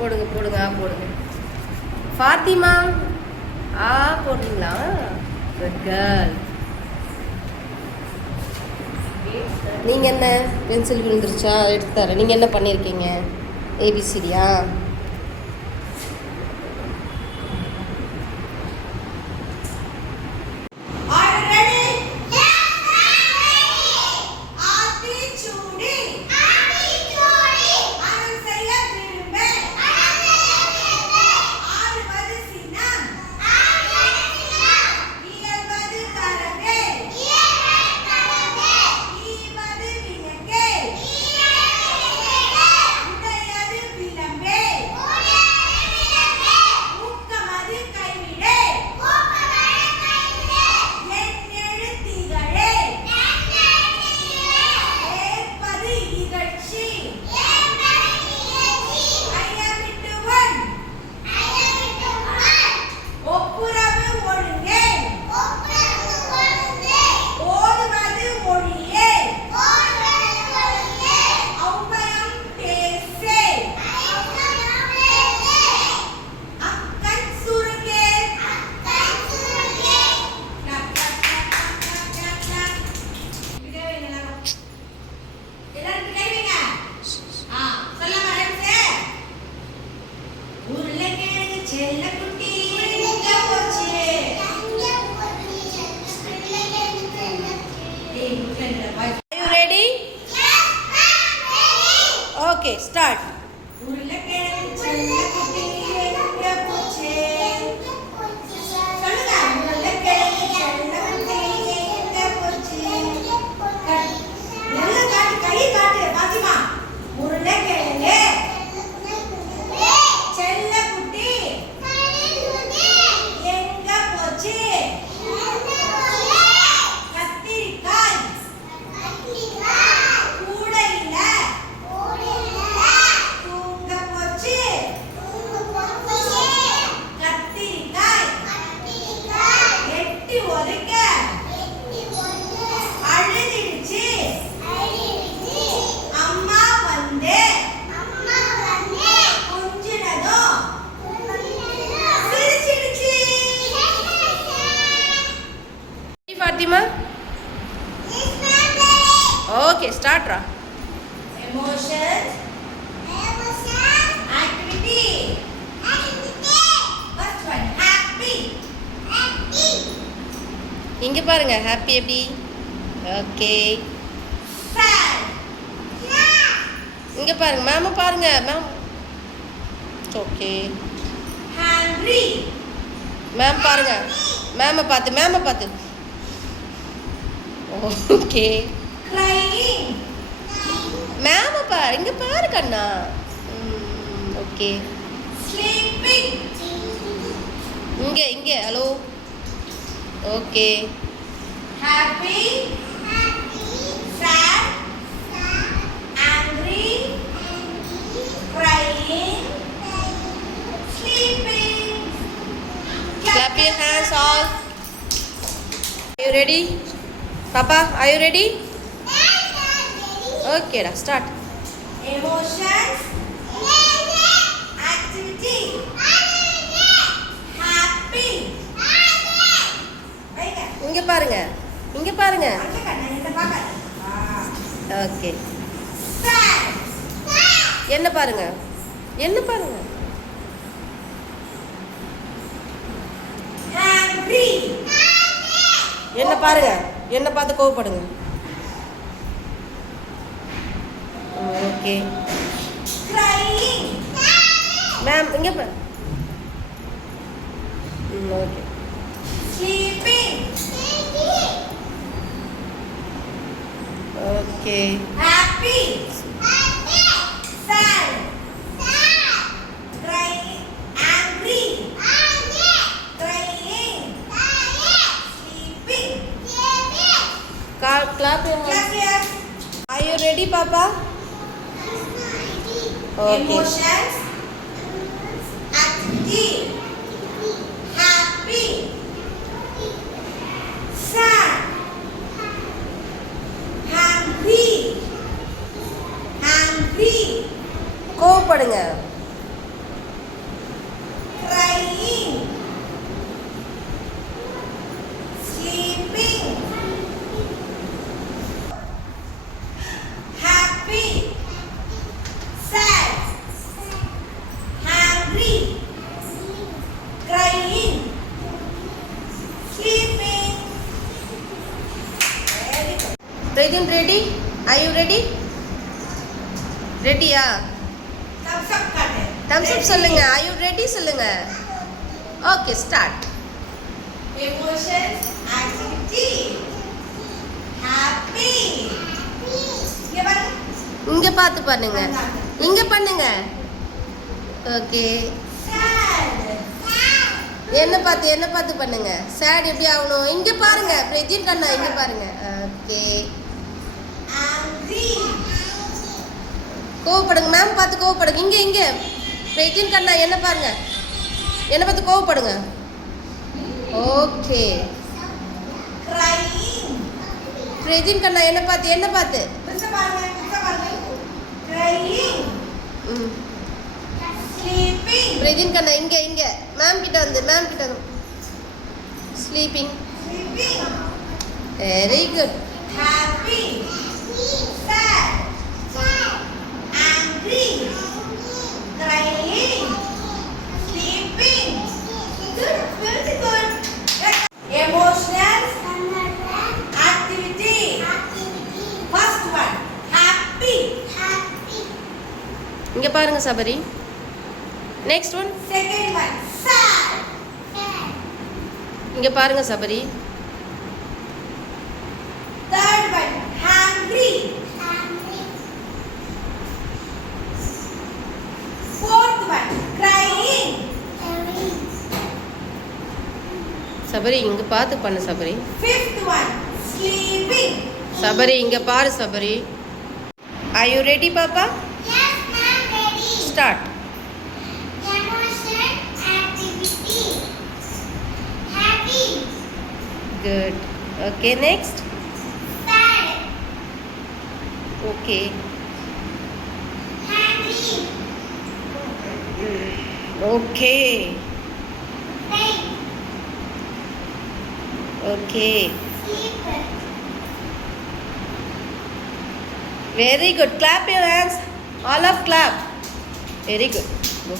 போடுங்க போடுங்க போடுங்க. ஃபாத்திமா போடுறீங்களா? Good girl. நீங்கள் என்ன பென்சில் விழுந்துருச்சா? எடுத்து தரேன். நீங்கள் என்ன பண்ணியிருக்கீங்க? ஏபிசிடியா? Okay, start. Fatima? Okay, start ra. Emotions. Activity. First one, happy. இங்க பாருங்க ஹாப்பி எப்படி? ஓகே. Sad. இங்க பாருங்க மேம் பாருங்க மேம். ஓகே. Hungry. மேம் பாருங்க. மேம் பார்த்து. ஓகே. Crying. மேம் பாரு இங்க பாரு கண்ணா. ஓகே. Sleeping. இங்க hello. Okay. Happy. Sad. Angry. Crying. Sleeping. Clap your hands all. Are you ready? Papa, are you ready? Okay, start. Emotions. Activity. Happy. இங்க பாருங்க. Okay. Sad. என்ன பாருங்க. Angry. என்ன பார்த்து கோவப்படுங்க. ஓகே. Crying. மேம் இங்க பாரு. Okay. Sleeping. Okay. Happy. Sad. Crying. Angry. Crying. Sleeping. Clap your hands. Clap here. Are you ready, Papa? Okay. Emotions. Activity. Happy. Sad. Hungry. கோவப்படுங்க. Breathe in, ready? Are you ready? ரெடியா? thumbs up காட்டு. தம்ஸ் அப் சொல்லுங்க. Are you ready சொல்லுங்க. Okay start. Emotions, activity. Happy. இங்க பாருங்க. இங்க பார்த்து பண்ணுங்க. இங்க பண்ணுங்க. ஓகே. Sad. என்ன பார்த்து பண்ணுங்க. சேட் எப்படி ஆகணும்? இங்க பாருங்க. பிரஜின் கண்ணா இங்க பாருங்க. ஓகே. Angry. கோவப்படுங்க. மேம் பார்த்து கோவப்படுங்க. இங்க பிரஜின் கண்ணா என்ன பாருங்க. என்ன பார்த்து கோவப்படுங்க. ஓகே. Crying. பிரஜின் கண்ணா என்ன பார்த்து புதுசா பாருங்க. Crying. ம். Sleeping. பிரஜின் கண்ணா இங்க மேம் கிட்ட வந்து sleeping. Sleeping. Very good. Happy. Sad. Angry. Crying. Sleeping. Good, very good. Emotional activity. First one, happy. இங்க பாருங்க Sabari. Next one. Second one, sad. இங்க பாருங்க Sabari. Third one, hungry. Fourth one, crying. Sabari இங்க பார்த்து பண்ணு Sabari. Fifth one, sleeping. Sabari இங்க பாரு Sabari. Are you ready பாப்பா? Yes, ma'am, ready. Start. Emotion, activity. Happy. Good. Okay next. Sad. Okay. Hungry. Okay. Pain. Okay. Sleep. Very good. Clap your hands. All of clap. Very good. Go.